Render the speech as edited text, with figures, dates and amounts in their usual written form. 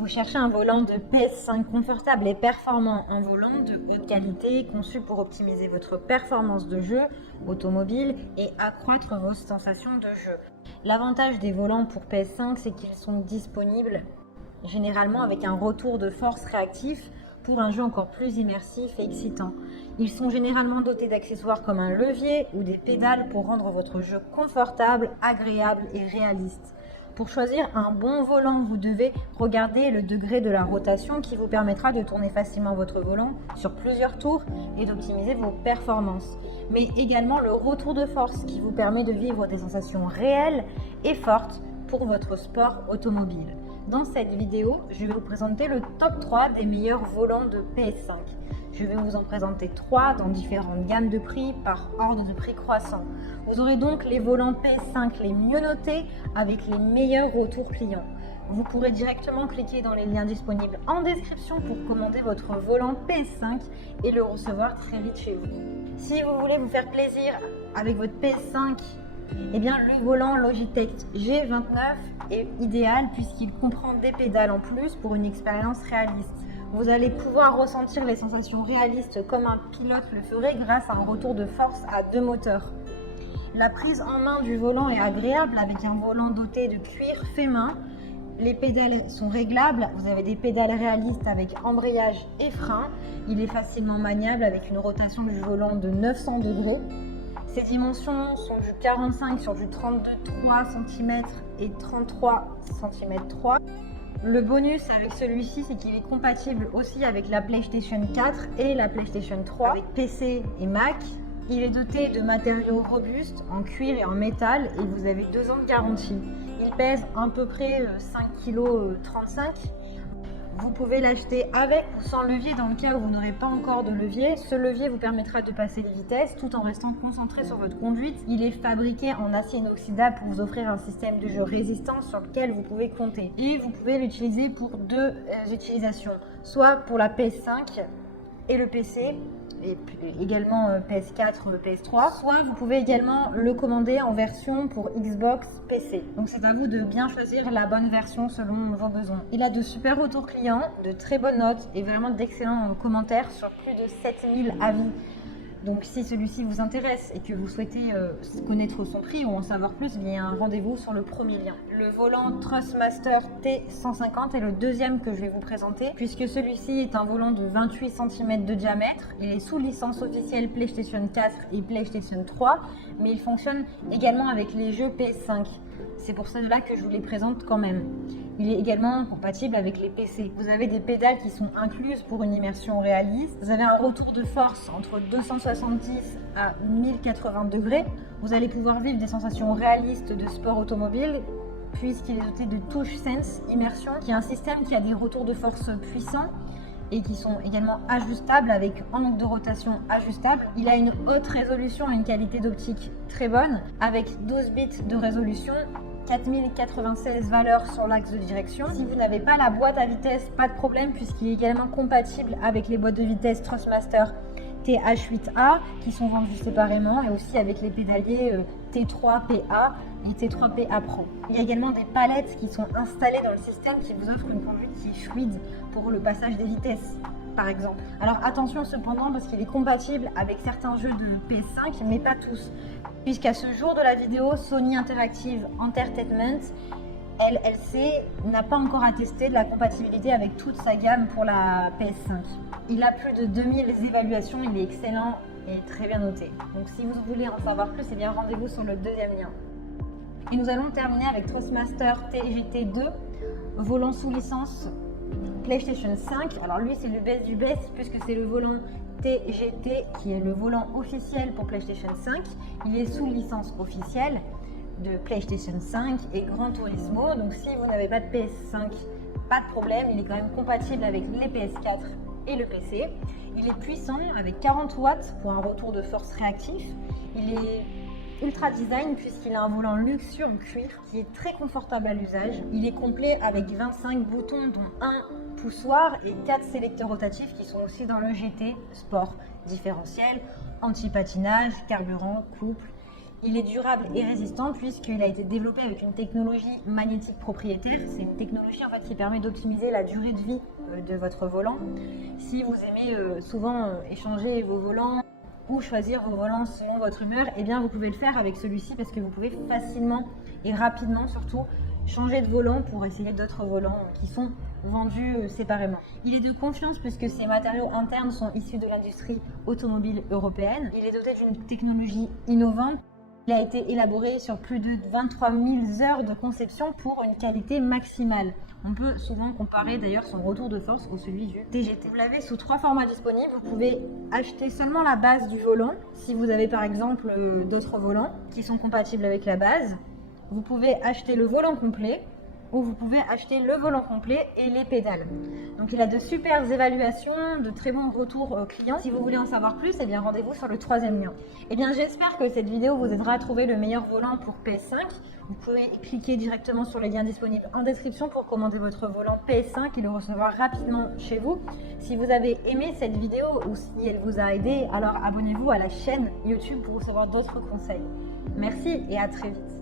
Vous cherchez un volant de PS5 confortable et performant, un volant de haute qualité conçu pour optimiser votre performance de jeu automobile et accroître vos sensations de jeu. L'avantage des volants pour PS5, c'est qu'ils sont disponibles généralement avec un retour de force réactif pour un jeu encore plus immersif et excitant. Ils sont généralement dotés d'accessoires comme un levier ou des pédales pour rendre votre jeu confortable, agréable et réaliste. Pour choisir un bon volant, vous devez regarder le degré de la rotation qui vous permettra de tourner facilement votre volant sur plusieurs tours et d'optimiser vos performances. Mais également le retour de force qui vous permet de vivre des sensations réelles et fortes pour votre sport automobile. Dans cette vidéo, je vais vous présenter le top 3 des meilleurs volants de PS5. Je vais vous en présenter 3 dans différentes gammes de prix par ordre de prix croissant. Vous aurez donc les volants PS5 les mieux notés avec les meilleurs retours clients. Vous pourrez directement cliquer dans les liens disponibles en description pour commander votre volant PS5 et le recevoir très vite chez vous. Si vous voulez vous faire plaisir avec votre PS5, eh bien, le volant Logitech G29 est idéal puisqu'il comprend des pédales en plus pour une expérience réaliste. Vous allez pouvoir ressentir les sensations réalistes comme un pilote le ferait grâce à un retour de force à 2 moteurs. La prise en main du volant est agréable avec un volant doté de cuir fait main. Les pédales sont réglables, vous avez des pédales réalistes avec embrayage et frein. Il est facilement maniable avec une rotation du volant de 900 degrés. Ses dimensions sont du 45 sur du 32,3 cm et 33 cm 3. Le bonus avec celui-ci, c'est qu'il est compatible aussi avec la PlayStation 4 et la PlayStation 3, avec PC et Mac. Il est doté de matériaux robustes en cuir et en métal et vous avez 2 ans de garantie. Il pèse à peu près 5,35 kg. Vous pouvez l'acheter avec ou sans levier dans le cas où vous n'aurez pas encore de levier. Ce levier vous permettra de passer les vitesses tout en restant concentré sur votre conduite. Il est fabriqué en acier inoxydable pour vous offrir un système de jeu résistant sur lequel vous pouvez compter. Et vous pouvez l'utiliser pour 2 utilisations, soit pour la PS5 et le PC, et également PS4, PS3, soit vous pouvez également le commander en version pour Xbox, PC. Donc c'est à vous de bien choisir la bonne version selon vos besoins. Il a de super retours clients, de très bonnes notes et vraiment d'excellents commentaires sur plus de 7000 avis. Donc si celui-ci vous intéresse et que vous souhaitez connaître son prix ou en savoir plus, il y a un rendez-vous sur le premier lien. Le volant Thrustmaster T150 est le deuxième que je vais vous présenter puisque celui-ci est un volant de 28 cm de diamètre. Il est sous licence officielle PlayStation 4 et PlayStation 3, mais il fonctionne également avec les jeux PS5. C'est pour cela que je vous les présente quand même. Il est également compatible avec les PC. Vous avez des pédales qui sont incluses pour une immersion réaliste. Vous avez un retour de force entre 270 à 1080 degrés. Vous allez pouvoir vivre des sensations réalistes de sport automobile puisqu'il est doté de TouchSense Immersion, qui est un système qui a des retours de force puissants et qui sont également ajustables avec un angle de rotation ajustable. Il a une haute résolution et une qualité d'optique très bonne avec 12 bits de résolution, 4096 valeurs sur l'axe de direction. Si vous n'avez pas la boîte à vitesse, pas de problème puisqu'il est également compatible avec les boîtes de vitesse Thrustmaster TH8A qui sont vendues séparément et aussi avec les pédaliers T3PA et T3PA Pro. Il y a également des palettes qui sont installées dans le système qui vous offrent une conduite qui est fluide pour le passage des vitesses, par exemple. Alors attention cependant parce qu'il est compatible avec certains jeux de PS5 mais pas tous. Puisqu'à ce jour de la vidéo, Sony Interactive Entertainment LLC n'a pas encore attesté de la compatibilité avec toute sa gamme pour la PS5. Il a plus de 2000 évaluations, il est excellent et très bien noté. Donc si vous voulez en savoir plus, eh bien rendez-vous sur le deuxième lien. Et nous allons terminer avec Thrustmaster TGT2, volant sous licence PlayStation 5. Alors lui c'est le best du best puisque c'est le volant TGT qui est le volant officiel pour PlayStation 5. Il est sous licence officielle de PlayStation 5 et Gran Turismo. Donc si vous n'avez pas de PS5, pas de problème, il est quand même compatible avec les PS4 et le PC. Il est puissant avec 40 watts pour un retour de force réactif. Il est ultra design puisqu'il a un volant luxueux en cuir qui est très confortable à l'usage. Il est complet avec 25 boutons dont un poussoir et 4 sélecteurs rotatifs qui sont aussi dans le GT Sport. Différentiel, anti-patinage, carburant, couple. Il est durable et résistant puisqu'il a été développé avec une technologie magnétique propriétaire. C'est une technologie en fait qui permet d'optimiser la durée de vie de votre volant. Si vous aimez souvent échanger vos volants ou choisir vos volants selon votre humeur, eh bien vous pouvez le faire avec celui-ci parce que vous pouvez facilement et rapidement surtout changer de volant pour essayer d'autres volants qui sont vendus séparément. Il est de confiance puisque ses matériaux internes sont issus de l'industrie automobile européenne. Il est doté d'une technologie innovante. Il a été élaboré sur plus de 23 000 heures de conception pour une qualité maximale. On peut souvent comparer d'ailleurs son retour de force au celui du TGT. Vous l'avez sous 3 formats disponibles. Vous pouvez acheter seulement la base du volant si vous avez par exemple d'autres volants qui sont compatibles avec la base. Vous pouvez acheter le volant complet ou vous pouvez acheter le volant complet et les pédales. Donc il a de super évaluations, de très bons retours clients. Si vous voulez en savoir plus, eh bien rendez-vous sur le 3e lien. Eh bien j'espère que cette vidéo vous aidera à trouver le meilleur volant pour PS5. Vous pouvez cliquer directement sur les liens disponibles en description pour commander votre volant PS5 et le recevoir rapidement chez vous. Si vous avez aimé cette vidéo ou si elle vous a aidé, alors abonnez-vous à la chaîne YouTube pour recevoir d'autres conseils. Merci et à très vite.